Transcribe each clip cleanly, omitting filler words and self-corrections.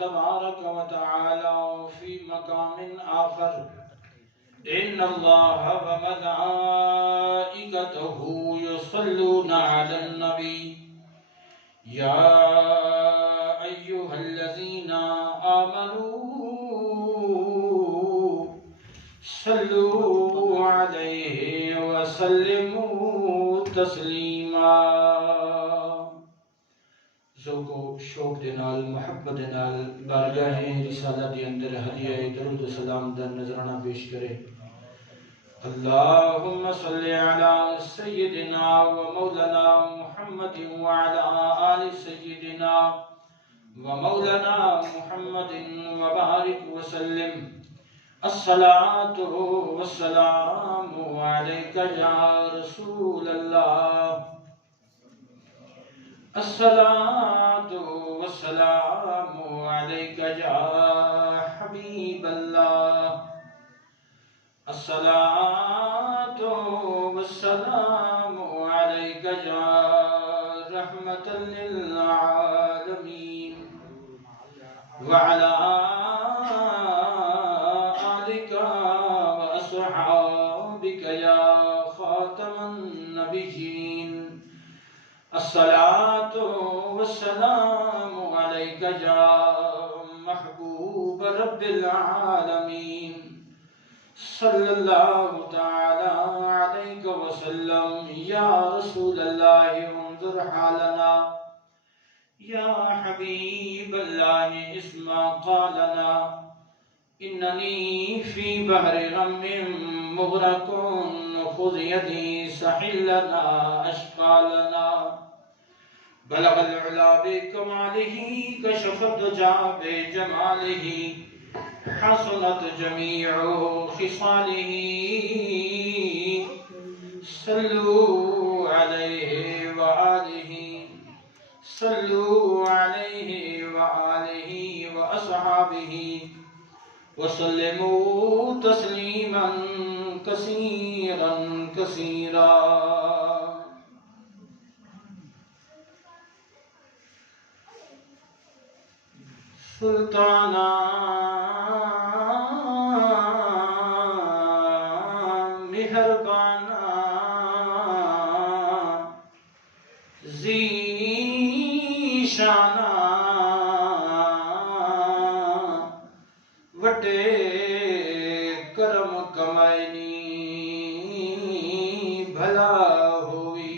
تبارك وتعالى في مقام آخر إن الله وملائكته يصلون على النبي يا أيها الذين آمنوا صلوا عليه وسلموا تسلیما۔ ذوق و شوق دے نال محبت دے نال بارگاہ رسالہ دے اندر ہدیہ درود و سلام دا نذرانہ پیش کرے۔ اللہم صلی علی سیدنا و مولانا محمد وعلی آل سیدنا و مولانا محمد وبارک وسلم۔ الصلاة والسلام علیک یا رسول اللہ، الصلاة والسلام علیک یا حبیب اللہ، الصلاة والسلام علیک یا رحمة للعالمین، وعلى آلک وأصحابک یا خاتم النبیین، الصلاة والسلام علیک یا محبوب رب العالمین، صلی اللہ تعالی علیک وسلم۔ یا رسول اللہ انظر حالنا، یا حبیب اللہ اسمع قالنا، اننی فی بحر غم مغرق خذ یدی سحل لنا اشقالنا، بلغ العلا بکمالہ کشف الدجا بجمالہ، حسنت جمیع خصالہ، صلو علیہ وآلہ، صلو علیہ وآلہ وأصحابہ وسلموا تسلیما کثیرا کثیرا۔ سلطانہ مہربانہ ذیشانہ وڈے کرم کمائنی بھلا ہوئی،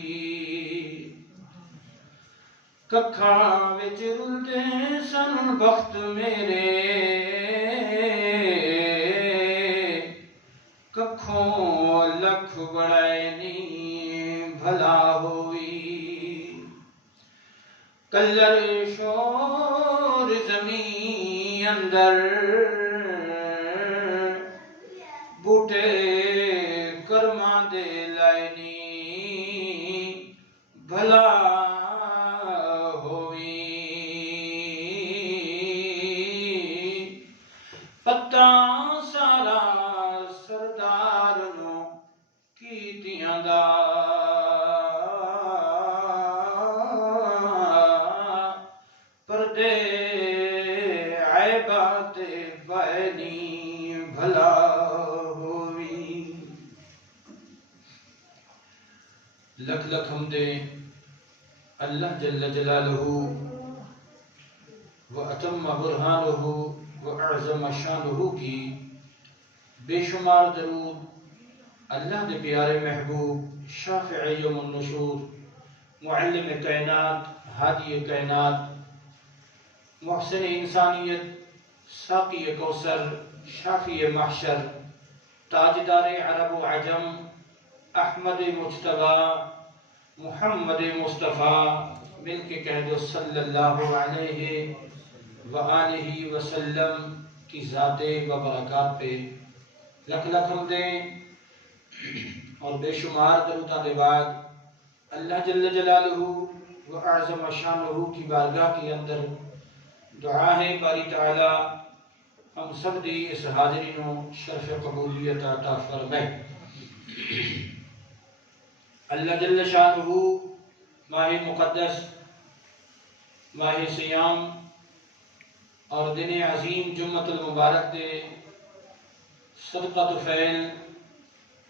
ککھاں وچ رلدے سن بخت میرے، ککھوں لکھ بڑائنی بھلا ہوئی، کلر شور زمین اندر بوٹے کرماں دے لائنی بھلا ہوئی، پتہ سارا سردار نو کیتیاں دا، پردے عیبات بینی بھلا ہوئی۔ لکھ لکھ حمدے اللہ جل جلالہ و اتم برہانہ و اعظم شانہ کی، بے شمار درود اللہ دے پیارے محبوب شافع یوم النشور، معلم کائنات، ہادی کائنات، محسن انسانیت، ساقی کوثر، شافی محشر، تاجدار عرب و عجم، احمد مجتبی محمد مصطفیٰ، مل کے کہہ دو صلی اللہ علیہ وآلہ وسلم کی ذات و برکات پہ لکھ لکھ حمدیں اور بے شمار دروداں دے بعد اللہ جل جلالہ و اعظم شانہ کی بارگاہ کے اندر دعا ہے باری تعالی ہم سب دی اس حاضرینوں شرف قبولیت عطا فرمائے۔ اللہ جل شانہ ماہ مقدس، ماہ سیام، اور دن عظیم جمعۃ المبارک دے صدقہ طفیل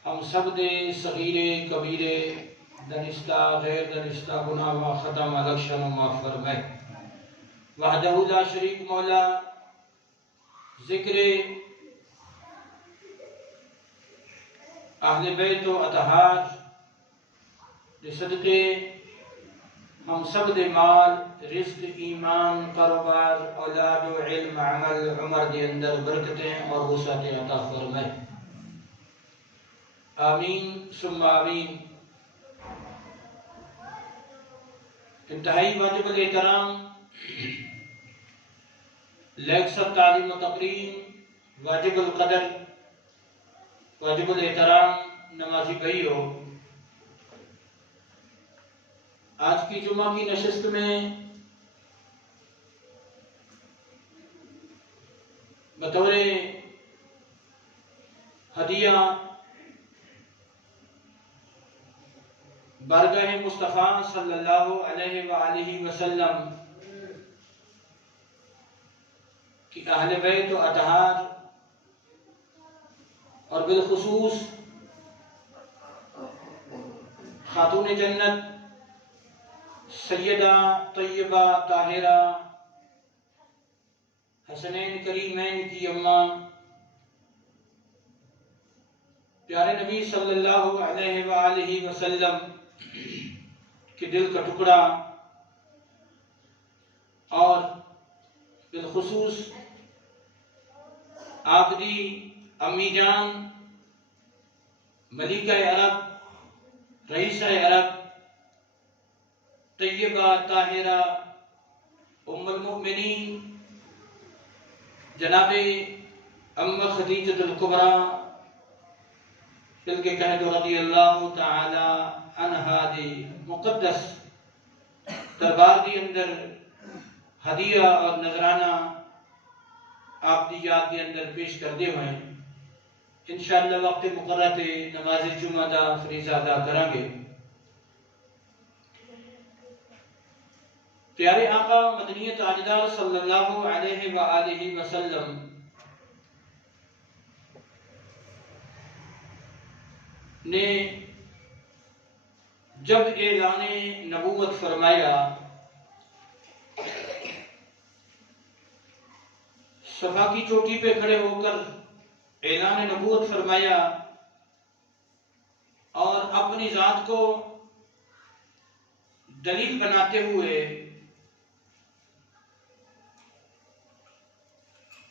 ہم سب دے صغیرے کبیرے دنستہ غیر دنستہ گناہ و ختم الکشن و معاف فرمائے وحدہ لا شریک مولا ذکر اہل بیت و اطہار دے صدقے ہم سب دے مال رزق ایمان کاروبار اولاد و علم عمل عمر دے اندر برکتیں اور وسعت عطا فرمائے آمین ثم آمین۔ انتہائی واجب الاحترام لیکچر تعلیم و تقریم واجب القدر واجب الاحترام نمازی بھائیو، آج کی جمعہ کی نشست میں بطور ہدیہ بارگاہ مصطفیٰ صلی اللہ علیہ وآلہ وسلم کی اہل بیت و اطہار اور بالخصوص خاتون جنت سیدہ طیبہ طاہرہ حسنین کریمین کی اماں پیارے نبی صلی اللہ علیہ وآلہ وسلم کے دل کا ٹکڑا اور بالخصوص آپ دی امی جان ملکہ عرب رئیسہ عرب طیبہ طاہرہ ام المؤمنین جناب ام خدیجہ الکبریٰ بلکہ کہہ دو رضی اللہ تعالی عنہا دی مقدس دربار دی اندر ہدیہ اور نذرانہ آپ دی یاد کے اندر پیش کر دے ہوئے انشاءاللہ وقت مقررہ تے نماز جمعہ دا فریضہ ادا کریں گے۔ پیارے آقا مدنی تاجدار صلی اللہ علیہ وآلہ وسلم نے جب اعلان نبوت فرمایا صفا کی چوٹی پہ کھڑے ہو کر اعلان نبوت فرمایا اور اپنی ذات کو دلیل بناتے ہوئے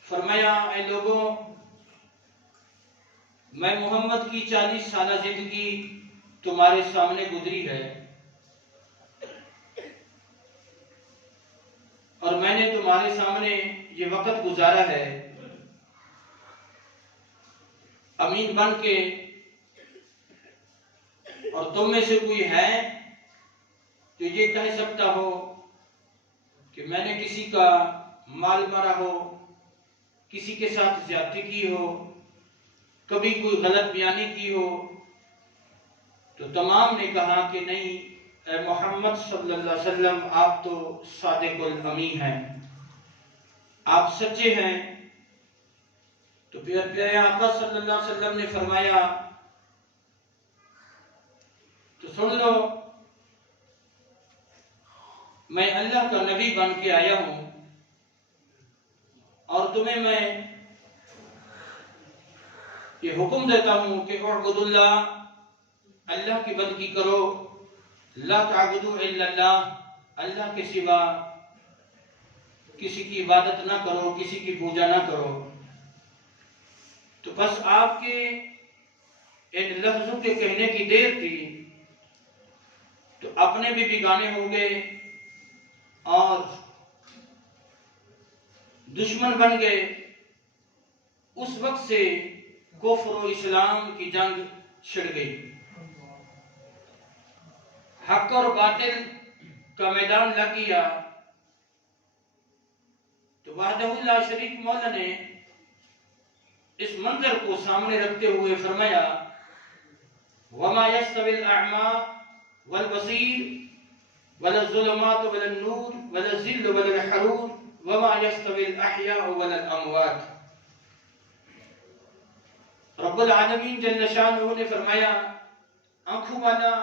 فرمایا اے لوگوں میں محمد کی 40 سالہ زندگی تمہارے سامنے گزری ہے اور میں نے تمہارے سامنے یہ وقت گزارا ہے امین بن کے، اور تم میں سے کوئی ہے جو یہ کہہ سکتا ہو کہ میں نے کسی کا مال مارا ہو، کسی کے ساتھ زیادتی کی ہو، کبھی کوئی غلط بیانی کی ہو؟ تو تمام نے کہا کہ نہیں اے محمد صلی اللہ علیہ وسلم آپ تو صادق الامین ہیں، آپ سچے ہیں۔ تو پھر پیارے آقا صلی اللہ علیہ وسلم نے فرمایا تو سن لو، میں اللہ کا نبی بن کے آیا ہوں اور تمہیں میں یہ حکم دیتا ہوں کہ اعبدوا اللہ، اللہ کی بندگی کرو، لا تعبدوا الا اللہ، اللہ کے سوا کسی کی عبادت نہ کرو، کسی کی پوجا نہ کرو۔ تو بس آپ کے ان لفظوں کے کہنے کی دیر تھی تو اپنے بھی بیگانے ہو گئے اور دشمن بن گئے۔ اس وقت سے کفر و اسلام کی جنگ چھڑ گئی، حق اور باطل کا میدان لگ گیا۔ تو وحدہ لا شریک مولا نے اس منظر کو سامنے رکھتے ہوئے فرمایا وَمَا يَسْتَوِي الْأَعْمَى وَالْبَصِيرُ وَلَا الظُّلُمَاتُ وَلَا النُّورُ وَلَا الظِّلُّ وَلَا الْحَرُورُ وما يستوي الاحياء ولا الاموات۔ رب العالمین جل شانہ نے فرمایا آنکھوں والا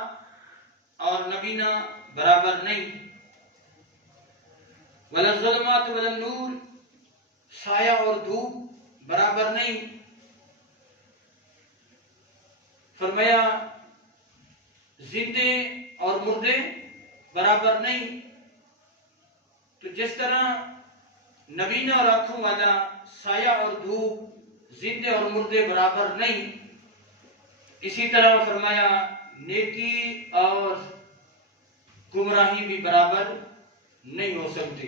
اور نبینا برابر نہیں، ولا الظلمات ولا النور، سایہ اور دھوپ برابر نہیں۔ فرمایا زندے اور مردے برابر نہیں۔ تو جس طرح نبینا اور آنکھوں والا، سایہ اور دھوپ، زندے اور مردے برابر نہیں، اسی طرح فرمایا نیکی اور گمراہی بھی برابر نہیں ہو سکتی۔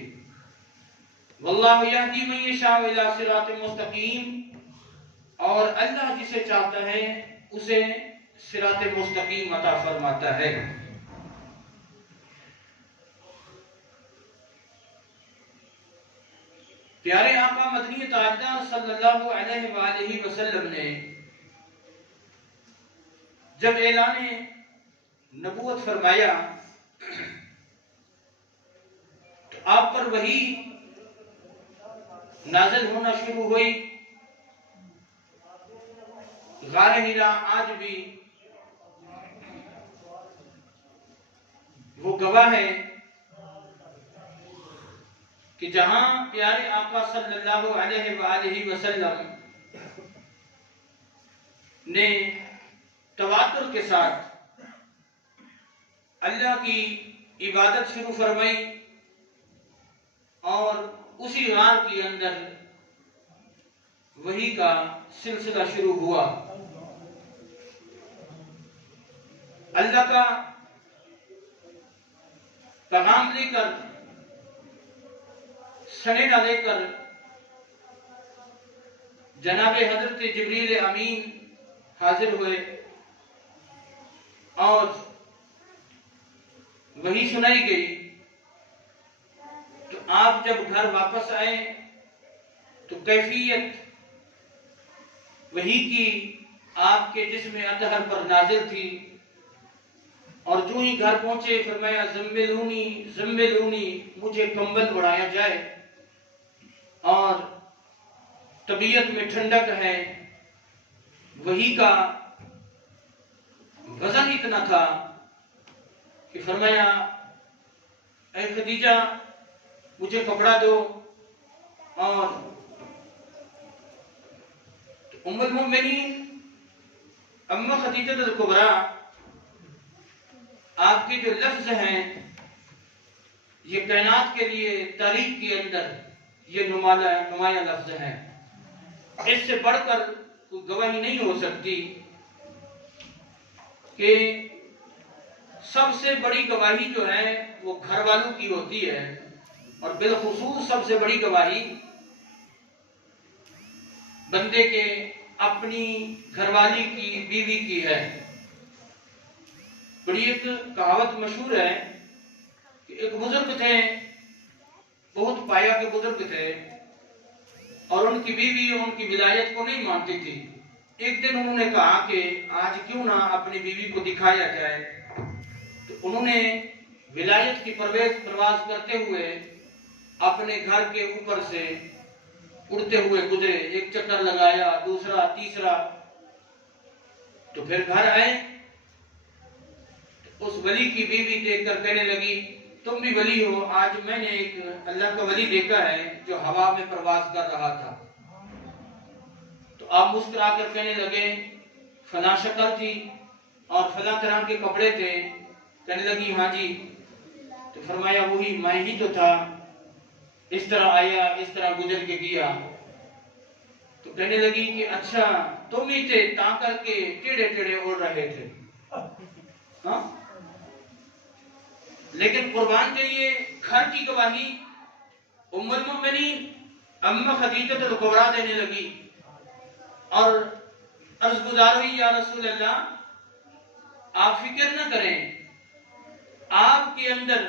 واللہ یہدی من یشاء الی صراط مستقیم، اور اللہ جسے چاہتا ہے اسے صراط مستقیم عطا فرماتا ہے۔ پیارے آقا مدنی تاجدار صلی اللہ علیہ وآلہ وسلم نے جب اعلان نبوت فرمایا تو آپ پر وحی نازل ہونا شروع ہوئی۔ غار حرا آج بھی وہ گواہ ہے کہ جہاں پیارے آقا صلی اللہ علیہ وآلہ وسلم نے تواتر کے ساتھ اللہ کی عبادت شروع فرمائی، اور اسی غار کے اندر وحی کا سلسلہ شروع ہوا۔ اللہ کا پیغام لے کر، سنیڈا لے کر جناب حضرت جبریل امین حاضر ہوئے اور وحی سنائی گئی۔ تو آپ جب گھر واپس آئے تو کیفیت وحی کی آپ کے جسم اطہر پر نازل تھی، اور جو ہی گھر پہنچے فرمایا زملونی زملونی، مجھے کمبل اڑایا جائے، اور طبیعت میں ٹھنڈک ہے۔ وحی کا وزن اتنا تھا کہ فرمایا اے خدیجہ مجھے کپڑا دو، اور ام المؤمنین ام خدیجہ الکبریٰ آپ کے جو لفظ ہیں یہ کائنات کے لیے تاریخ کے اندر یہ نمایاں لفظ ہیں، اس سے بڑھ کر کوئی گواہی نہیں ہو سکتی کہ سب سے بڑی گواہی جو ہے وہ گھر والوں کی ہوتی ہے، اور بالخصوص سب سے بڑی گواہی بندے کے اپنی گھر والی کی، بیوی کی ہے۔ بڑی ایک کہاوت مشہور ہے کہ ایک بزرگ تھے، بہت پایا کے بزرگ تھے، اور ان کی بیوی ان کی ولایت کو نہیں مانتی تھی۔ ایک دن انہوں نے کہا کہ آج کیوں نہ اپنی بیوی کو دکھایا جائے، تو انہوں نے ولایت کی پرواز کرتے ہوئے اپنے گھر کے اوپر سے اڑتے ہوئے گزرے، ایک چکر لگایا، دوسرا، تیسرا، تو پھر گھر آئے۔ اس ولی کی بیوی دیکھ کر کہنے لگی تم بھی ولی ہو، آج میں نے ایک اللہ کا ولی دیکھا ہے جو ہوا میں پرواز کر رہا تھا۔ تو آپ مسکرا کر کہنے لگے فلاں شکل تھی اور فلاں طرح کے کپڑے تھے، کہنے لگی ہاں جی، تو فرمایا وہی میں ہی تو تھا، اس طرح آیا، اس طرح گزر کے گیا۔ تو کہنے لگی کہ اچھا تم ہی تھے، تا کر کے ٹیڑے ٹیڑے اڑ رہے تھے۔ ہاں، لیکن قربان جائیے گھر کی گواہی ام المؤمنین ام خدیجہ الکبریٰ دینے لگی، اور عرض گزار ہوئی یا رسول اللہ آپ فکر نہ کریں، آپ کے اندر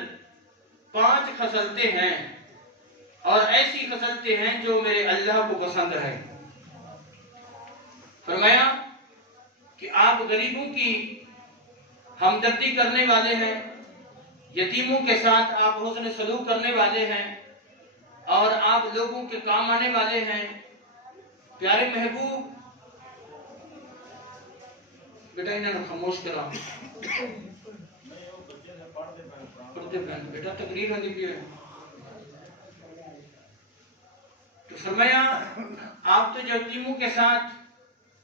5 خصلتیں ہیں، اور ایسی خصلتیں ہیں جو میرے اللہ کو پسند ہے۔ فرمایا کہ آپ غریبوں کی ہمدردی کرنے والے ہیں، یتیموں کے ساتھ آپ حسن سلوک کرنے والے ہیں، اور آپ لوگوں کے کام آنے والے ہیں۔ پیارے محبوب، بیٹا انہوں نے خاموش کرا پڑھتے پہن بیٹا تقریر ہونے کی ہے۔ تو فرمایا آپ تو جو یتیموں کے ساتھ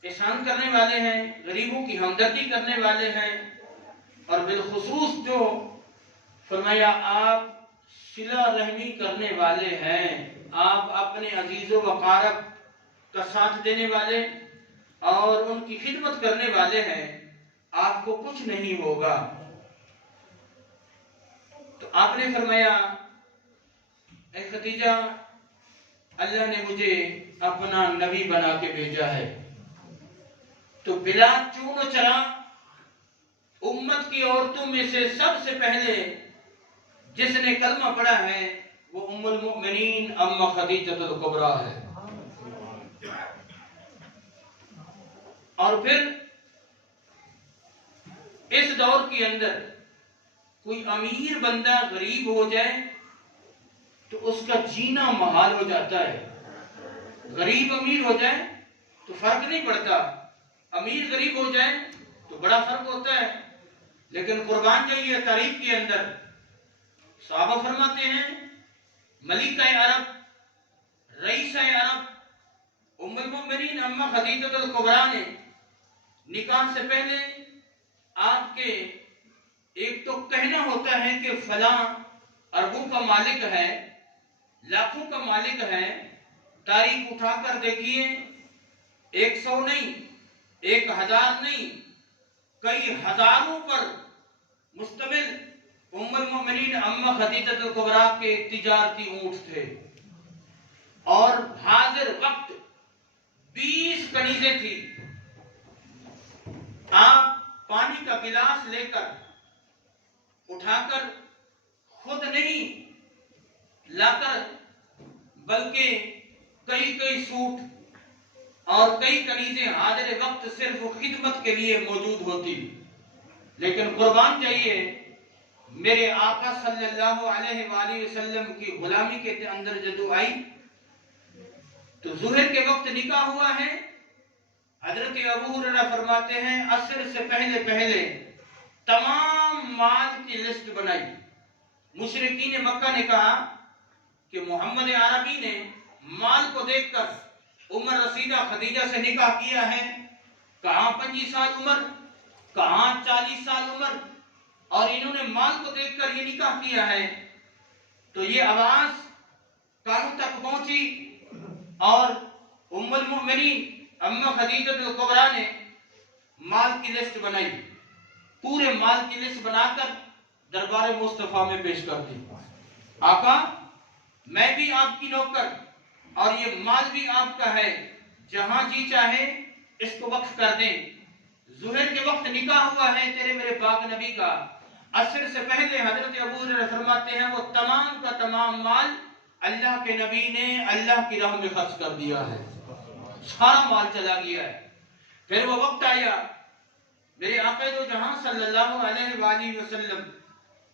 احسان کرنے والے ہیں، غریبوں کی ہمدردی کرنے والے ہیں، اور بالخصوص جو فرمایا آپ صلہ رحمی کرنے والے ہیں، آپ اپنے عزیز و اقارب کا ساتھ دینے والے اور ان کی خدمت کرنے والے ہیں، آپ کو کچھ نہیں ہوگا۔ تو آپ نے فرمایا اے خدیجہ، اللہ نے مجھے اپنا نبی بنا کے بھیجا ہے، تو بلا چون و چرا امت کی عورتوں میں سے سب سے پہلے جس نے کلمہ پڑھا ہے وہ ام المؤمنین ام خدیجہ الکبریٰ ہے۔ اور پھر اس دور کے اندر کوئی امیر بندہ غریب ہو جائے تو اس کا جینا محال ہو جاتا ہے۔ غریب امیر ہو جائے تو فرق نہیں پڑتا، امیر غریب ہو جائے تو بڑا فرق ہوتا ہے۔ لیکن قربان جائیے تاریخ کے اندر صحابہ فرماتے ہیں ملکہ عرب، رئیسہ عرب ام المؤمنین ام خدیجہ الکبریٰ نے نکاح سے پہلے آپ کے ایک تو کہنا ہوتا ہے کہ فلاں اربوں کا مالک ہے، لاکھوں کا مالک ہے، تاریخ اٹھا کر دیکھیے 100 نہیں، 1000 نہیں، کئی ہزاروں پر مشتمل ام المؤمنین ام خدیجہ الکبریٰ کے تجارتی اونٹ تھے، اور حاضر وقت 20 کنیزیں تھی۔ آپ پانی کا گلاس لے کر اٹھا کر خود نہیں لا کر بلکہ کئی سوٹ اور کئی کنیزیں حاضر وقت صرف خدمت کے لیے موجود ہوتی۔ لیکن قربان چاہیے میرے آقا صلی اللہ علیہ وآلہ وسلم کی غلامی کے اندر جدو آئی تو ظہر کے وقت نکاح ہوا ہے۔ حضرت ابو ہریرہ فرماتے ہیں عصر سے پہلے تمام مال کی لسٹ بنائی۔ مشرکین مکہ نے کہا کہ محمد عربی نے مال کو دیکھ کر عمر رسیدہ خدیجہ سے نکاح کیا ہے، کہاں 25 سال عمر، کہاں 40 سال عمر، اور انہوں نے مال کو دیکھ کر یہ نکاح کیا ہے۔ تو یہ آواز کانوں تک پہنچی اور ام المؤمنین ام خدیجہ الکبریٰ نے مال کی لسٹ بنائی، پورے مال کی لسٹ بنا کر دربار مصطفیٰ میں پیش کر دی۔ آقا میں بھی آپ کی نوکر اور یہ مال بھی آپ کا ہے، جہاں جی چاہے اس کو وقف کر دیں۔ ظہر کے وقت نکاح ہوا ہے تیرے میرے پاک نبی کا، عصر سے پہلے حضرت ابو ہریرہ فرماتے ہیں وہ تمام کا تمام مال اللہ کے نبی نے اللہ کی راہ میں خرچ کر دیا ہے، سارا مال چلا گیا ہے۔ پھر وہ وقت آیا میرے آقا دو جہاں صلی اللہ علیہ وآلہ وسلم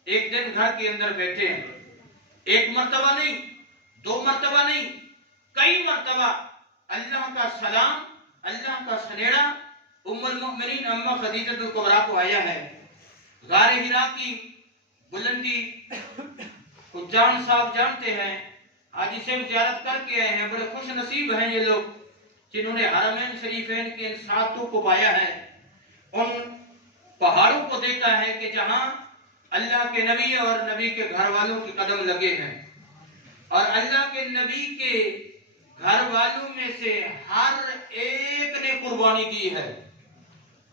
ایک دن گھر کے اندر بیٹھے ہیں، ایک مرتبہ نہیں، 2 مرتبہ نہیں، کئی مرتبہ اللہ کا سلام، اللہ کا سنیڑا ام المؤمنین ام خدیجہ الکبریٰ کو آیا ہے۔ غار حرا کی بلندی حجان صاحب جانتے ہیں، حاجی صاحب زیارت کر کے آئے ہیں، بڑے خوش نصیب ہیں یہ لوگ جنہوں نے حرمین شریفین کے ان ساتوں کو پایا ہے، ان پہاڑوں کو دیکھا ہے کہ جہاں اللہ کے نبی اور نبی کے گھر والوں کے قدم لگے ہیں، اور اللہ کے نبی کے گھر والوں میں سے ہر ایک نے قربانی کی ہے۔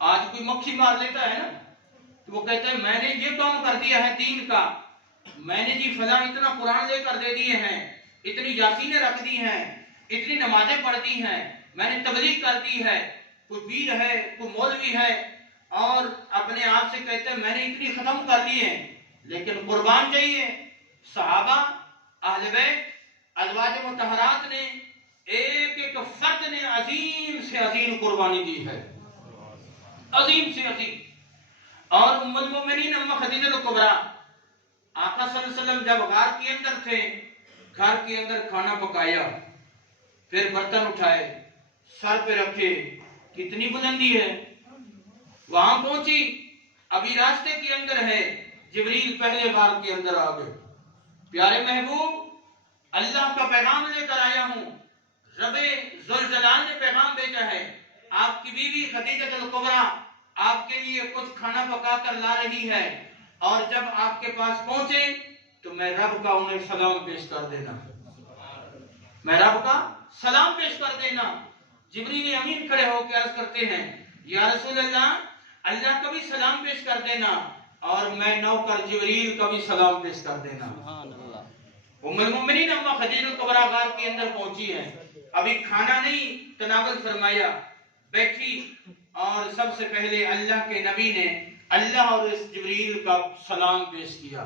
آج کوئی مکھی مار لیتا ہے نا تو وہ کہتا ہے میں نے یہ کام کر دیا ہے دین کا، میں نے جی فلاں اتنا قرآن لے کر دے دیے ہیں، اتنی یاسینیں رکھ دی ہیں، اتنی نمازیں پڑھ دی ہیں، میں نے تبلیغ کر دی ہے۔ کوئی پیر ہے، کوئی مولوی ہے اور اپنے آپ سے کہتے ہیں میں نے اتنی ختم کر لی ہے۔ لیکن قربان جائیے صحابہ، اہل بیت، ازواج مطہرات نے ایک ایک فرد نے عظیم سے عظیم قربانی دی ہے، عظیم سے عظیم۔ اور ام المؤمنین ام خدیجہ الکبریٰ آقا صلی اللہ علیہ وسلم جب غار کے اندر تھے گھر کے اندر کھانا پکایا، پھر برتن اٹھائے، سر پہ رکھے، کتنی بلندی ہے، وہاں پہنچی، ابھی راستے کے اندر ہے، جبریل پہلے غار کے اندر آ گئے۔ پیارے محبوب، اللہ کا پیغام لے کر آیا ہوں، رب ذوالجلال نے پیغام بھیجا ہے، آپ کی بیوی خدیجہ الکبریٰ آپ کے لیے کچھ کھانا پکا کر لا رہی ہے، اور جب آپ کے پاس پہنچے تو میں رب کا انہیں سلام پیش کر دینا، میں رب کا سلام پیش کر دینا۔ جبریل امین کھڑے ہو کے عرض کرتے ہیں، یا رسول اللہ، اللہ کا بھی سلام پیش کر دینا، اور میں نوکر جبریل کا بھی سلام پیش کر دینا۔ ام المومنین اما خدیجہ الکبریٰ غار کے اندر پہنچی ہے، ابھی کھانا نہیں تناول فرمایا، بیٹھی، اور سب سے پہلے اللہ کے نبی نے اللہ اور اس جبریل کا سلام پیش کیا،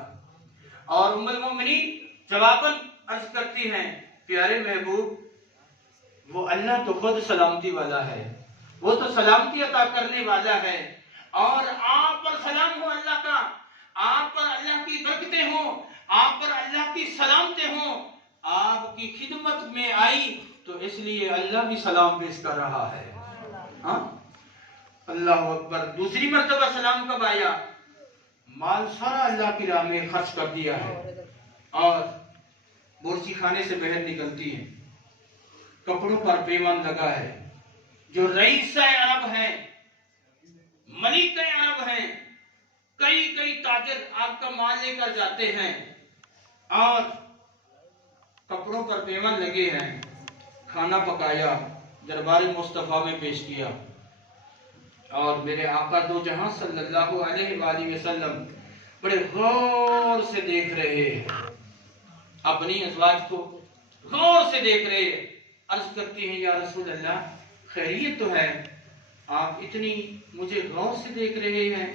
اور ام المومنین جواباً عرض کرتی ہیں، پیارے محبوب، وہ اللہ تو خود سلامتی والا ہے، وہ تو سلامتی عطا کرنے والا ہے، اور آپ پر سلام ہو اللہ کا، آپ پر اللہ کی برکتیں ہوں، آپ پر اللہ کی سلامتیں ہوں، آپ کی خدمت میں آئی تو اس لیے اللہ بھی سلام پیش کر رہا ہے۔ ہاں، اللہ اکبر۔ دوسری مرتبہ سلام کب آیا؟ مال سارا اللہ کی راہ میں خرچ کر دیا ہے، اور بورچی خانے سے باہر نکلتی ہے، کپڑوں پر پیمان لگا ہے، جو رئیس عرب ہیں، ملک عرب ہیں، کئی تاجر آپ کا مال لے کر جاتے ہیں، اور کپڑوں پر پیمان لگے ہیں، کھانا پکایا، دربار مصطفیٰ میں پیش کیا، اور میرے آقا دو جہاں صلی اللہ علیہ وآلہ وسلم بڑے غور سے دیکھ رہے ہیں، اپنی ازواج کو غور سے دیکھ رہے ہیں۔ عرض کرتی ہیں، یا رسول اللہ، خیریت تو ہے، آپ اتنی مجھے غور سے دیکھ رہے ہیں؟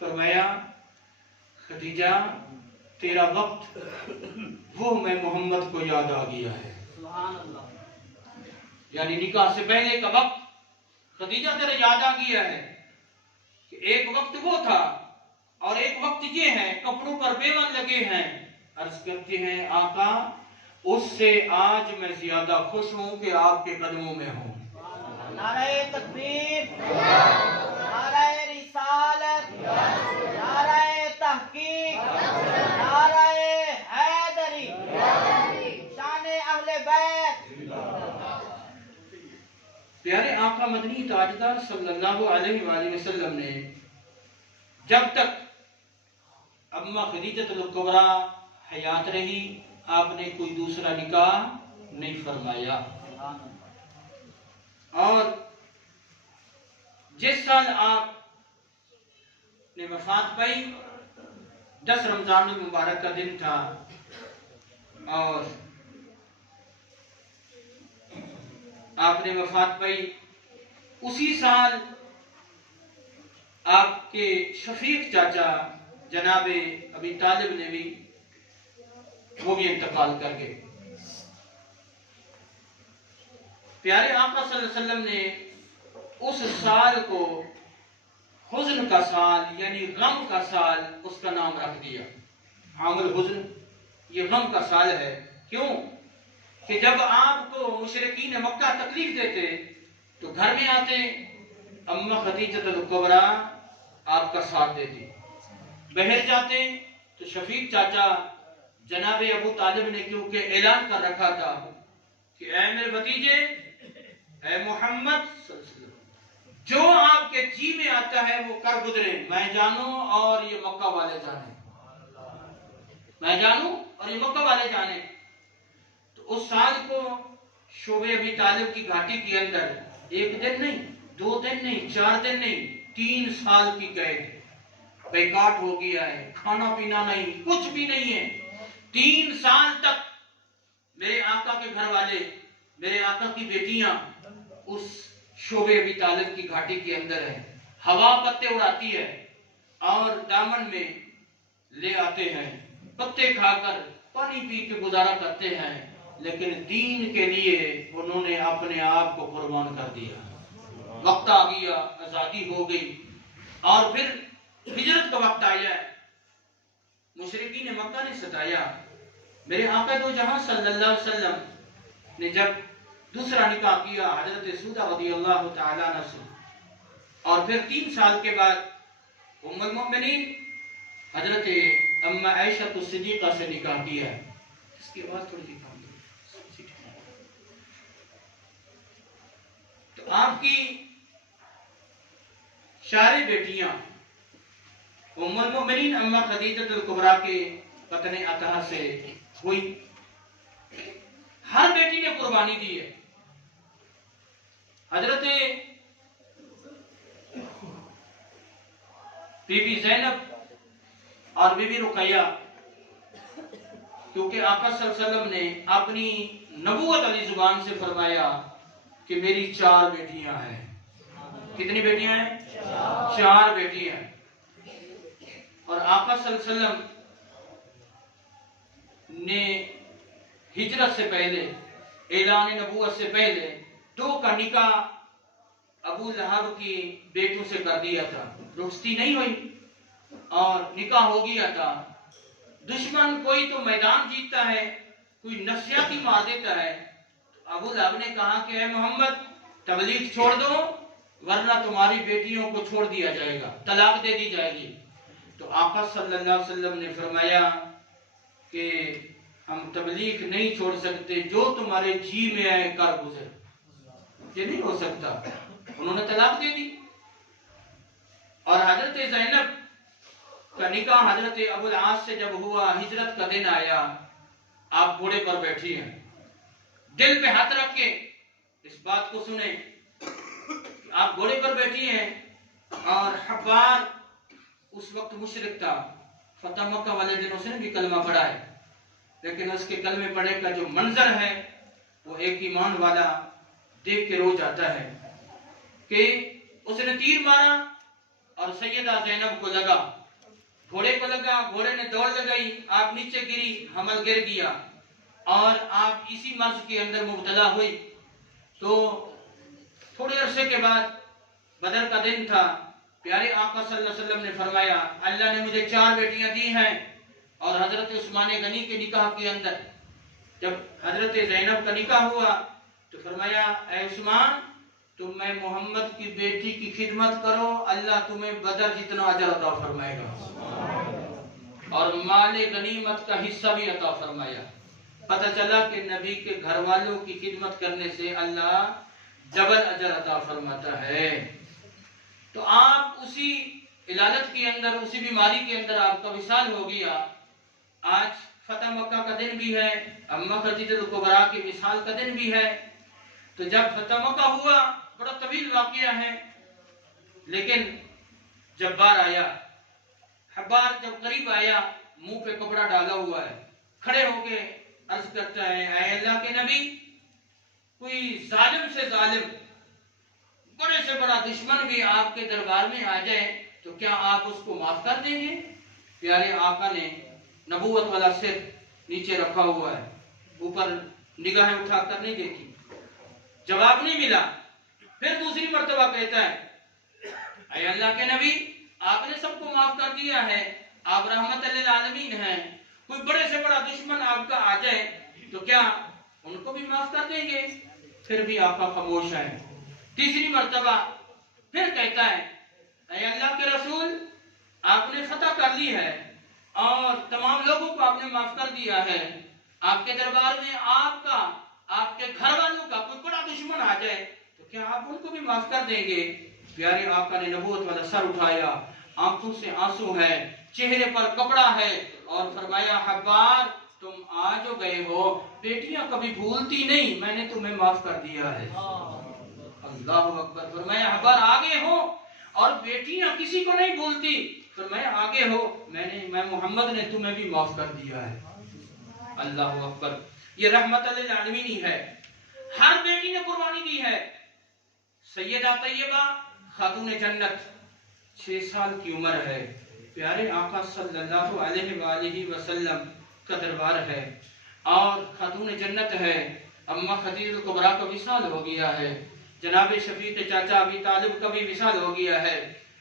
فرمایا، خدیجہ، تیرا وقت وہ میں محمد کو یاد آ گیا ہے۔ سبحان اللہ۔ یعنی نکاح سے پہلے کا وقت خدیجہ تیرا یاد آ گیا ہے، کہ ایک وقت وہ تھا اور ایک وقت یہ ہے، کپڑوں پر پیمان لگے ہیں۔ عرض کرتے ہیں، آقا، اس سے آج میں زیادہ خوش ہوں کہ آپ کے قدموں میں ہوں۔ نعرہ تکبیر، نعرہ رسالت، نعرہ تحقیق، نعرہ حیدری، شان اہل بیت۔ پیارے آقا مدنی تاجدار صلی اللہ علیہ وآلہ وسلم نے جب تک اما خدیجہ الکبریٰ حیات رہی، آپ نے کوئی دوسرا نکاح نہیں فرمایا، اور جس سال آپ نے وفات پائی، 10 رمضان المبارک کا دن تھا، اور آپ نے وفات پائی، اسی سال آپ کے شفیق چاچا جناب ابی طالب نے بھی وہ بھی انتقال کر گئے۔ پیارے آقا صلی اللہ علیہ وسلم نے اس سال کو حزن کا سال، یعنی غم کا سال، اس کا نام رکھ دیا، عام الحزن۔ یہ غم کا سال ہے، کیوں کہ جب آپ کو مشرکین مکہ تکلیف دیتے تو گھر میں آتے، اما خدیجہ الکبریٰ آپ کا ساتھ دیتی، باہر جاتے تو شفیق چاچا جناب ابو طالب نے کیونکہ اعلان کر رکھا تھا کہ اے میرے بھتیجے، اے محمد صلی اللہ علیہ وسلم، جو آپ کے جی میں آتا ہے وہ کر گزرے، میں جانوں اور یہ مکہ والے جانے، میں جانوں اور یہ مکہ والے جانے۔ تو اس سال کو شعبہ ابی طالب کی گھاٹی کے اندر ایک دن نہیں، 2 دن نہیں، 4 دن نہیں، 3 سال کی قید، بیکاٹ ہو گیا ہے، کھانا پینا نہیں، کچھ بھی نہیں ہے۔ 3 سال تک میرے آقا کے گھر والے، میرے آقا کی بیٹیاں اس شعبہ ابی طالب کی گھاٹی کے اندر ہیں، ہوا پتے اڑاتی ہے، اور دامن میں لے آتے ہیں، پتے کھا کر پانی پی کے گزارا کرتے ہیں، لیکن دین کے لیے انہوں نے اپنے آپ کو قربان کر دیا۔ وقت آ گیا، آزادی ہو گئی، اور پھر ہجرت کا وقت آیا ہے۔ مشرکین مکہ نے ستایا، میرے آقا دو جہاں صلی اللہ علیہ وسلم نے جب دوسرا نکاح کیا حضرت سودہ رضی اللہ تعالیٰ عنہ سے، اور پھر 3 سال کے بعد ام المؤمنین حضرت اما عائشہ صدیقہ سے نکاح کیا ہے. اس کی آواز تھوڑی سی کم کرو. تو آپ کی 4 بیٹیاں ام المؤمنین اما خدیجہ الکبریٰ کے بطن اطہر سے ہوئی. ہر بیٹی نے قربانی دی ہے. حضرت بی بی زینب اور بی بی رقیہ، کیونکہ آقا صلی اللہ علیہ وسلم نے اپنی نبوت علی زبان سے فرمایا کہ میری 4 بیٹیاں ہیں. کتنی بیٹیاں ہیں؟ 4 بیٹیاں ہیں. اور آقا صلی اللہ علیہ وسلم نے ہجرت سے پہلے، اعلان نبوت سے پہلے 2 کا نکاح ابو لہب کی بیٹوں سے کر دیا تھا. رخصتی نہیں ہوئی اور نکاح ہو گیا تھا. دشمن کوئی تو میدان جیتتا ہے، کوئی نفسیاتی مار دیتا ہے. ابو لہب نے کہا کہ اے محمد تبلیغ چھوڑ دو ورنہ تمہاری بیٹیوں کو چھوڑ دیا جائے گا، طلاق دے دی جائے گی. تو آقا صلی اللہ علیہ وسلم نے فرمایا کہ ہم تبلیغ نہیں چھوڑ سکتے، جو تمہارے جی میں آئے کر گزر. یہ نہیں ہو سکتا. انہوں نے طلاق دے دی. اور حضرت زینب کا نکاح حضرت ابو العاص سے جب ہوا، ہجرت کا دن آیا، آپ گھوڑے پر بیٹھی ہیں، دل پہ ہاتھ رکھ کے اس بات کو سنیں. آپ گھوڑے پر بیٹھی ہیں اور حبار اس وقت مشرک تھا. فتح مکہ والے دن اس نے بھی کلمہ پڑھا ہے، لیکن اس کے کلمے پڑھے کا جو منظر ہے وہ ایک ایمان والا دیکھ کے رو جاتا ہے کہ اس نے تیر مارا اور سیدہ زینب کو لگا، گھوڑے کو لگا، گھوڑے نے دوڑ لگائی، آپ نیچے گری، حمل گر گیا اور آپ اسی مرض کے اندر مبتلا ہوئی. تو تھوڑے عرصے کے بعد بدر کا دن تھا. پیارے آقا صلی اللہ علیہ وسلم نے فرمایا اللہ نے مجھے 4 بیٹیاں دی ہیں. اور حضرت عثمان غنی کے نکاح کے اندر جب حضرت زینب کا نکاح ہوا تو فرمایا اے عثمان تم میں محمد کی بیٹی کی خدمت کرو، اللہ تمہیں بدر جتنا اجر عطا فرمائے گا اور مال غنیمت کا حصہ بھی عطا فرمایا. پتہ چلا کہ نبی کے گھر والوں کی خدمت کرنے سے اللہ ڈبل اجر عطا فرماتا ہے. تو آپ اسی علالت کے اندر، اسی بیماری کے اندر آپ کا وصال ہو گیا. آج فتح مکہ کا دن بھی ہے، اما خدیجہ الکبریٰ کی وصال کا دن بھی ہے. تو جب فتح مکہ ہوا بڑا طویل واقعہ ہے، لیکن جبار آیا. حبار جب قریب آیا منہ پہ کپڑا ڈالا ہوا ہے، کھڑے ہو کے عرض کرتا ہے اے اللہ کے نبی کوئی ظالم سے ظالم، بڑے سے بڑا دشمن بھی آپ کے دربار میں آ جائے تو کیا آپ اس کو معاف کر دیں گے؟ پیارے آقا نے نبوت والا سر نیچے رکھا ہوا ہے، اوپر نگاہیں اٹھا کر نہیں دیکھی. جواب نہیں ملا. پھر دوسری مرتبہ کہتا ہے اے اللہ کے نبی آپ نے سب کو معاف کر دیا ہے، آپ رحمت للعالمین ہیں، کوئی بڑے سے بڑا دشمن آپ کا آ جائے تو کیا ان کو بھی معاف کر دیں گے؟ پھر بھی آقا خاموش ہے. تیسری مرتبہ پھر کہتا ہے اے اللہ کے رسول آپ نے فتح کر لی ہے اور تمام لوگوں کو آپ نے معاف کر دیا ہے، آپ کے دربار میں آپ کا، آپ کے گھر والوں کا کوئی بڑا دشمن آ جائے تو کیا آپ ان کو بھی معاف کر دیں گے؟ پیارے آقا نے نبوت والا سر اٹھایا، آنکھوں سے آنسو ہے، چہرے پر کپڑا ہے اور فرمایا حبار تم آ جو گئے ہو، بیٹیاں کبھی بھولتی نہیں، میں نے تمہیں معاف کر دیا ہے. اللہ اکبر. فرمایا حبار آگے ہو اور بیٹیاں کسی کو نہیں بھولتی. فرمایا آگے ہو، میں محمد نے تمہیں بھی معاف کر دیا ہے. اللہ اکبر. یہ رحمت للعالمین ہی ہے. ہر بیٹی نے قربانی دی ہے. سیدہ طیبہ خاتون جنت 6 سال کی عمر ہے. پیارے آقا صلی اللہ علیہ وآلہ وسلم کا دربار ہے اور خاتون جنت ہے. اما خدیجہ الکبریٰ کا وصال ہو گیا ہے. جناب شفیق چاچا ابی طالب کا بھی وصال ہو گیا ہے.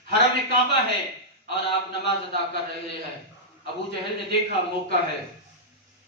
حرم کعبہ ہے اور آپ نماز ادا کر رہے ہیں. ابو جہل نے دیکھا موقع ہے،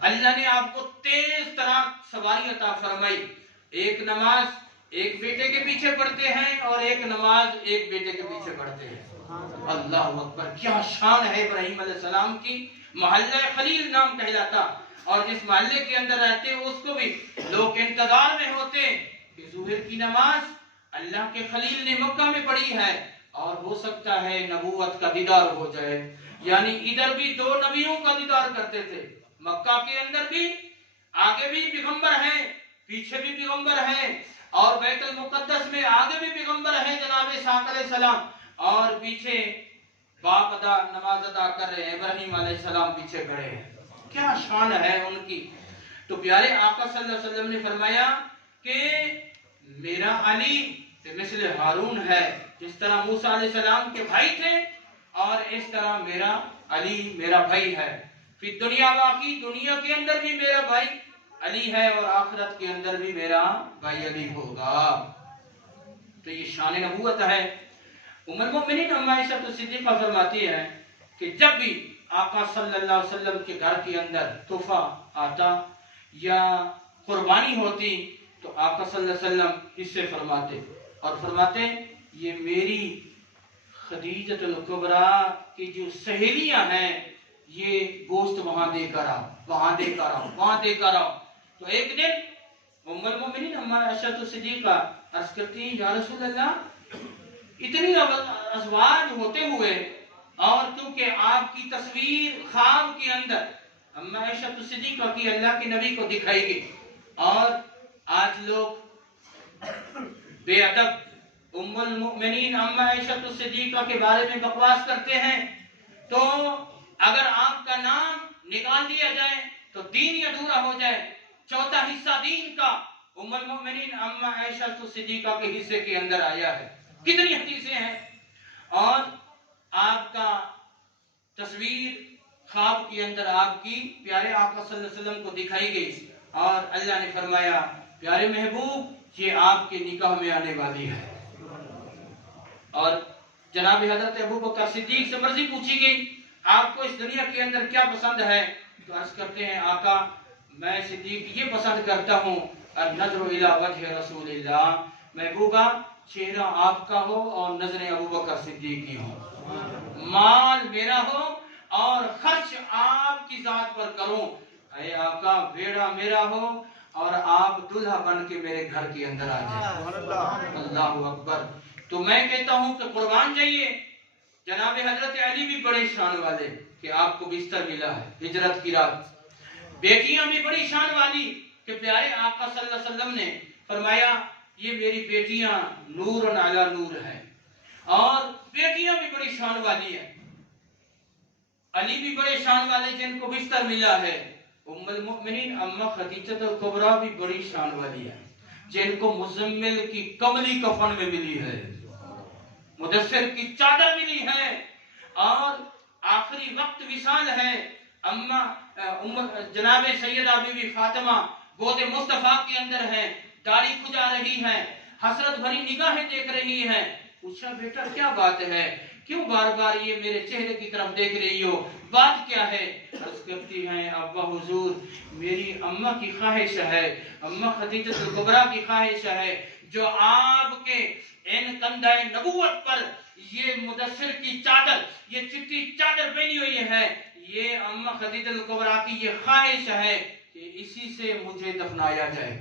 اللہ نے آپ کو تیز طرح سواری عطا فرمائی. ایک نماز ایک بیٹے کے پیچھے پڑھتے ہیں اور ایک نماز ایک بیٹے کے پیچھے پڑھتے ہیں. اللہ اکبر, کیا شان ہے ابراہیم علیہ السلام کی. محلہ خلیل نام کہلاتا, اور جس محلے کے اندر رہتے ہیں اس کو بھی لوگ انتظار میں ہوتے کہ ظہر کی نماز اللہ کے خلیل نے مکہ میں پڑھی ہے اور ہو سکتا ہے نبوت کا دیدار ہو جائے. یعنی ادھر بھی 2 نبیوں کا دیدار کرتے تھے, مکہ کے اندر بھی آگے بھی پیغمبر ہیں, پیچھے بھی پیغمبر ہیں, اور بیت المقدس میں آگے بھی پیغمبر ہیں جناب اسحاق علیہ السلام, اور پیچھے باپ ادا نماز ادا کر رہے ہیں, ابراہیم علیہ السلام پیچھے کھڑے ہیں. کیا شان ہے ان کی. تو پیارے آقا صلی اللہ علیہ وسلم نے فرمایا کہ میرا علی مثل ہارون ہے, جس طرح موسیٰ علیہ السلام کے بھائی تھے, اور اس طرح میرا علی میرا بھائی ہے. پھر دنیا باقی, دنیا کے اندر بھی میرا بھائی علی ہے اور آخرت کے اندر بھی میرا بھائی علی ہوگا. تو یہ شان نبوت ہے. ام المؤمنین ام عائشہ صدیقہ فرماتی ہے کہ جب بھی آقا صلی اللہ علیہ وسلم کے گھر کے اندر تحفہ آتا یا قربانی ہوتی تو آقا صلی اللہ علیہ وسلم حصے فرماتے اور فرماتے یہ میری خدیجۃ الکبریٰ کی جو سہیلیاں ہیں یہ گوشت وہاں دے کر آؤ, وہاں دے کر آؤ, وہاں دے کر آؤ. تو ایک دن ام المؤمنین ام عائشہ صدیقہ عرض کرتی ہیں یا رسول اللہ, اتنی ازواج ہوتے ہوئے اور کیونکہ آپ کی تصویر خواب کے اندر ام عائشہ صدیقہ کی اللہ کے نبی کو دکھائی گئی, اور آج لوگ بے ادب ام المؤمنین ام عائشہ صدیقہ کے بارے میں بکواس کرتے ہیں. تو اگر آپ کا نام نکال دیا جائے تو دین ہی ادھورا ہو جائے. چوتھا حصہ دین کا ام المؤمنین ام عائشہ صدیقہ کے حصے کے اندر آیا ہے. کتنی حدیثیں ہیں. اور آپ کا تصویر خواب کے اندر آپ کی پیارے آقا صلی اللہ علیہ وسلم کو دکھائی گئی, اور اللہ نے فرمایا پیارے محبوب یہ آپ کے نکاح میں آنے والی ہے. اور جناب حضرت ابوبکر صدیق سے مرضی پوچھی گئی آپ کو اس دنیا کے اندر کیا پسند ہے, تو عرض کرتے ہیں آقا میں صدیق یہ پسند کرتا ہوں النظر الی وجہ رسول اللہ, محبوبہ چہرہ آپ کا ہو اور نظریں ابوبکر صدیق کی ہوں, مال میرا ہو اور خرچ آپ کی ذات پر کروں. اے آقا بیڑا میرا ہو اور آپ دلہا بن کے میرے گھر کے اندر آ جائیں. اللہ اکبر. تو میں کہتا ہوں کہ قربان جائیے. جناب حضرت علی بھی بڑے شان والے کہ آپ کو بستر ملا ہے ہجرت کی رات. بیٹیاں بھی بڑی شان والی کہ پیارے آقا صلی اللہ علیہ وسلم نے فرمایا یہ میری بیٹیاں نور علی نور ہیں, اور بیٹیاں بھی بڑی شان والی ہیں. علی بھی بڑے شان والے جن کو بستر ملا ہے. ام المؤمنین ام خدیجہ الکبریٰ بھی بڑی شان والی ہے جن کو مزمل کی کملی کفن میں ملی ہے, مدثر کی چادر ملی ہے, اور آخری وقت وصال ہے. جناب سیدہ بی بی فاطمہ گود مصطفیٰ کے اندر ہے, داڑھی کھجا رہی ہے, حسرت بھری نگاہیں دیکھ رہی ہے. پوچھا بیٹا کیا بات ہے, کیوں بار بار یہ میرے چہرے کی طرف دیکھ رہی ہو, بات کیا ہے؟ عرض کرتی ہیں ابا حضور میری اماں کی خواہش ہے, اماں خدیجہ الکبریٰ کی خواہش ہے جو آپ کے ان کندھہ نبوت پر یہ مدثر کی چادر, یہ چٹی چادر پہنی ہوئی ہے, یہ اماں خدیجہ الکبریٰ کی یہ خواہش ہے کہ اسی سے مجھے دفنایا جائے,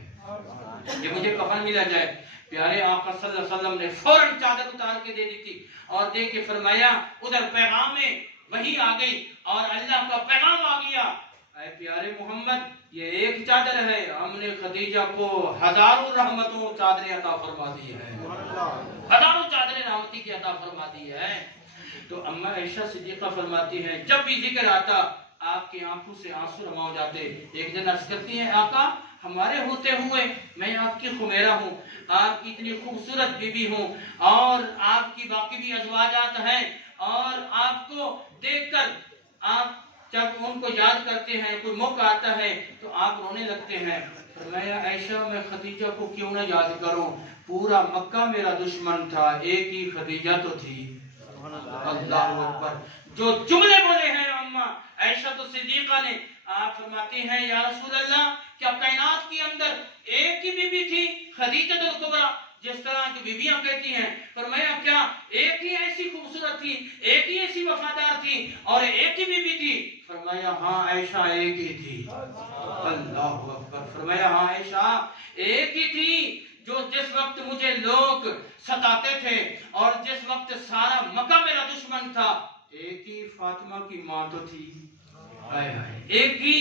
یہ مجھے کفن ملا جائے. پیارے آقا صلی اللہ علیہ وسلم نے فوراً چادر اتار کے دے دی تھی اور دے کے فرمایا ادھر پیغام میں وحی آ گئی اور اللہ کا پیغام آ گیا. اے پیارے محمد یہ ایک چادر ہے, ہم نے خدیجہ کو ہزاروں رحمتوں چادریں عطا فرما دی ہے, ہزاروں چادریں رحمتی کی عطا فرما دی ہے. تو اما عائشہ صدیقہ فرماتی ہیں جب بھی ذکر آتا آپ کی آنکھوں سے آنسو رواں ہو جاتے. ایک دن عرض کرتی ہیں آقا ہمارے ہوتے ہوئے میں آپ کی خمیرہ ہوں, آپ کی اتنی خوبصورت بیوی ہوں, اور آپ کی باقی بھی ازواجات ہیں, اور آپ کو دیکھ کر آپ جب ان کو یاد کرتے ہیں کوئی موقع آتا ہے تو آپ رونے لگتے ہیں. فرمایا عائشہ میں خدیجہ کو کیوں نہ یاد کروں, پورا مکہ میرا دشمن تھا, ایک ہی خدیجہ تو تھی. اللہ اکبر. جو جملے بولے ہیں اما عائشہ صدیقہ نے آپ فرماتے ہیں یا رسول اللہ کیا کائنات کے اندر ایک ہی بیوی تھی خدیجہ الکبریٰ جس طرح کی بیویاں کہتی ہیں؟ فرمایا کیا ایک ہی ایسی خوبصورت تھی، ایک ہی ایسی وفادار تھی اور ایک ہی بیوی تھی؟ فرمایا ہاں عائشہ ایک ہی تھی۔ اللہ اکبر۔ فرمایا ہاں عائشہ ایک ہی تھی جو جس وقت مجھے لوگ ستاتے تھے اور جس وقت سارا مکہ میرا دشمن تھا، ایک ہی فاطمہ کی ماں تو تھی، ایک ہی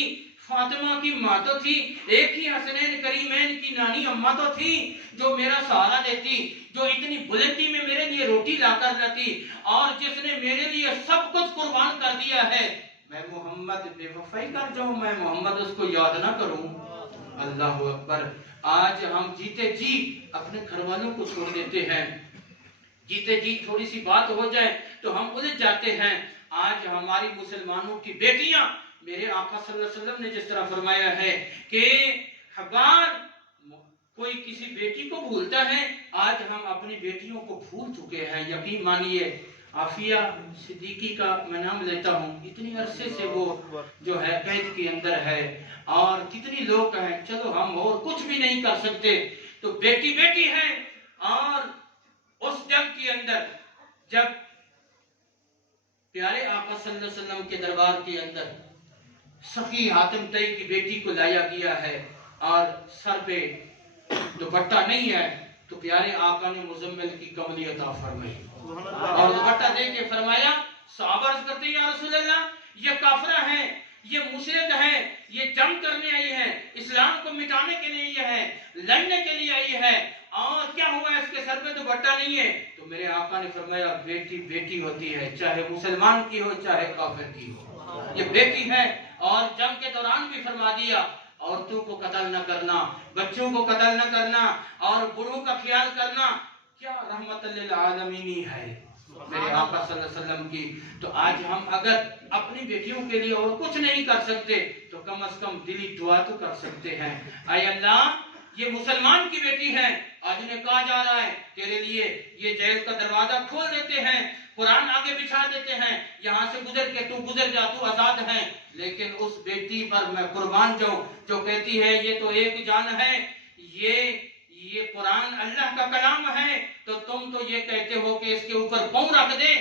فاطمہ کی ماں تو تھی، ایک ہی حسنین کریمین کی نانی اماں تو تھی جو میرا سہارا دیتی، جو اتنی بلندی میں میرے لیے روٹی لا کر لاتی اور جس نے میرے لیے سب کچھ قربان کر دیا ہے۔ میں محمد بے وفائی کر جاؤں، میں محمد اس کو یاد نہ کروں؟ اللہ اکبر۔ آج ہم جیتے جی اپنے گھر والوں کو چھوڑ دیتے ہیں، جیتے جی تھوڑی سی بات ہو جائے تو ہم الجھ جاتے ہیں۔ آج ہماری مسلمانوں کی بیٹیاں، میرے آقا صلی اللہ علیہ وسلم نے جس طرح فرمایا ہے کہ حبار کوئی کسی بیٹی کو بھولتا ہے، آج ہم اپنی بیٹیوں کو بھول چکے ہیں۔ یقین مانیے عافیہ صدیقی کا میں نام لیتا ہوں، اتنی عرصے سے وہ جو ہے قید کے اندر ہے اور کتنی لوگ ہیں، چلو ہم اور کچھ بھی نہیں کر سکتے، تو بیٹی بیٹی ہے۔ اور اس جنگ کے اندر جب پیارے آقا صلی اللہ علیہ وسلم کے دربار کے اندر سخی حاتم طئی کی بیٹی کو لایا گیا ہے اور سر پہ دوپٹہ نہیں ہے، تو پیارے آقا نے مزمل کی کملی عطا فرمائی اور دوپٹہ دے کے فرمایا، صحابہ عرض کرتے یا رسول اللہ یہ کافرہ ہے، یہ مشرک ہے، یہ جنگ کرنے آئی ہے، اسلام کو مٹانے کے لیے یہ ہے، لڑنے کے لیے آئی ہے، اور کیا ہوا ہے اس کے سر پہ دوپٹہ نہیں ہے؟ تو میرے آقا نے فرمایا بیٹی بیٹی ہوتی ہے، چاہے مسلمان کی ہو چاہے کافر کی ہو، یہ بیٹی ہے۔ اور جنگ کے دوران بھی فرما دیا عورتوں کو قتل نہ کرنا، بچوں کو قتل نہ کرنا اور بڑوں کا خیال کرنا، کیا رحمت للعالمین ہے میرے آقا صلی اللہ علیہ وسلم کی۔ تو آج ہم اگر اپنی بیٹیوں کے لیے اور کچھ نہیں کر سکتے تو کم از کم دلی دعا تو کر سکتے ہیں، اے اللہ یہ مسلمان کی بیٹی ہے، آج انہیں کہا جا رہا ہے تیرے لیے یہ جیل کا دروازہ کھول دیتے ہیں، قرآن آگے بچھا دیتے ہیں، یہاں سے گزر کے تو گزر جا، تو آزاد ہے، لیکن اس بیٹی پر میں قربان جاؤں جو کہتی ہے یہ تو ایک جان ہے، یہ قرآن اللہ کا کلام ہے، تو تم تو یہ کہتے ہو کہ اس کے اوپر پاؤں رکھ دے،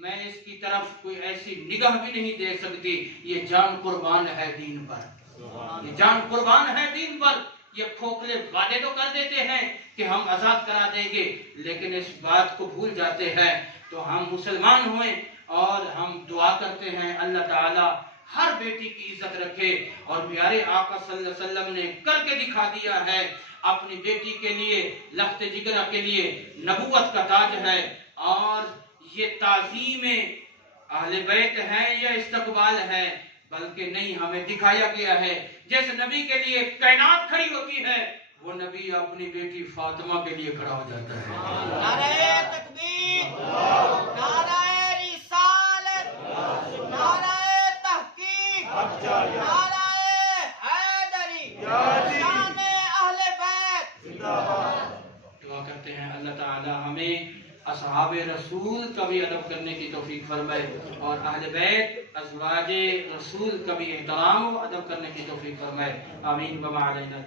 میں اس کی طرف کوئی ایسی نگاہ بھی نہیں دے سکتی، یہ جان قربان ہے دین پر، یہ جان قربان ہے دین پر۔ یہ کھوکھلے وعدے تو کر دیتے ہیں کہ ہم آزاد کرا دیں گے، لیکن اس بات کو بھول جاتے ہیں۔ تو ہم مسلمان ہوئے اور ہم دعا کرتے ہیں اللہ تعالی ہر بیٹی کی عزت رکھے، اور پیارے آقا صلی اللہ علیہ وسلم نے کر کے دکھا دیا ہے، اپنی بیٹی کے لیے لخت جگرہ کے لیے نبوت کا تاج ہے، اور یہ تعظیم اہل بیت ہے یا استقبال ہے، بلکہ نہیں، ہمیں دکھایا گیا ہے جس نبی کے لیے کائنات کھڑی ہوتی ہے وہ نبی اپنی بیٹی فاطمہ کے لیے کھڑا ہو جاتا ہے۔ نعرہ تکبیر، نعرہ رسالت، نعرہ تحقیق، نعرہ حیدری، شان اہل بیت۔ دعا کرتے ہیں اللہ تعالی ہمیں اصحاب رسول کا بھی ادب کرنے کی توفیق فرمائے اور اہل بیت ازواج رسول کا بھی احترام و ادب کرنے کی توفیق فرمائے، آمین۔ وما علینا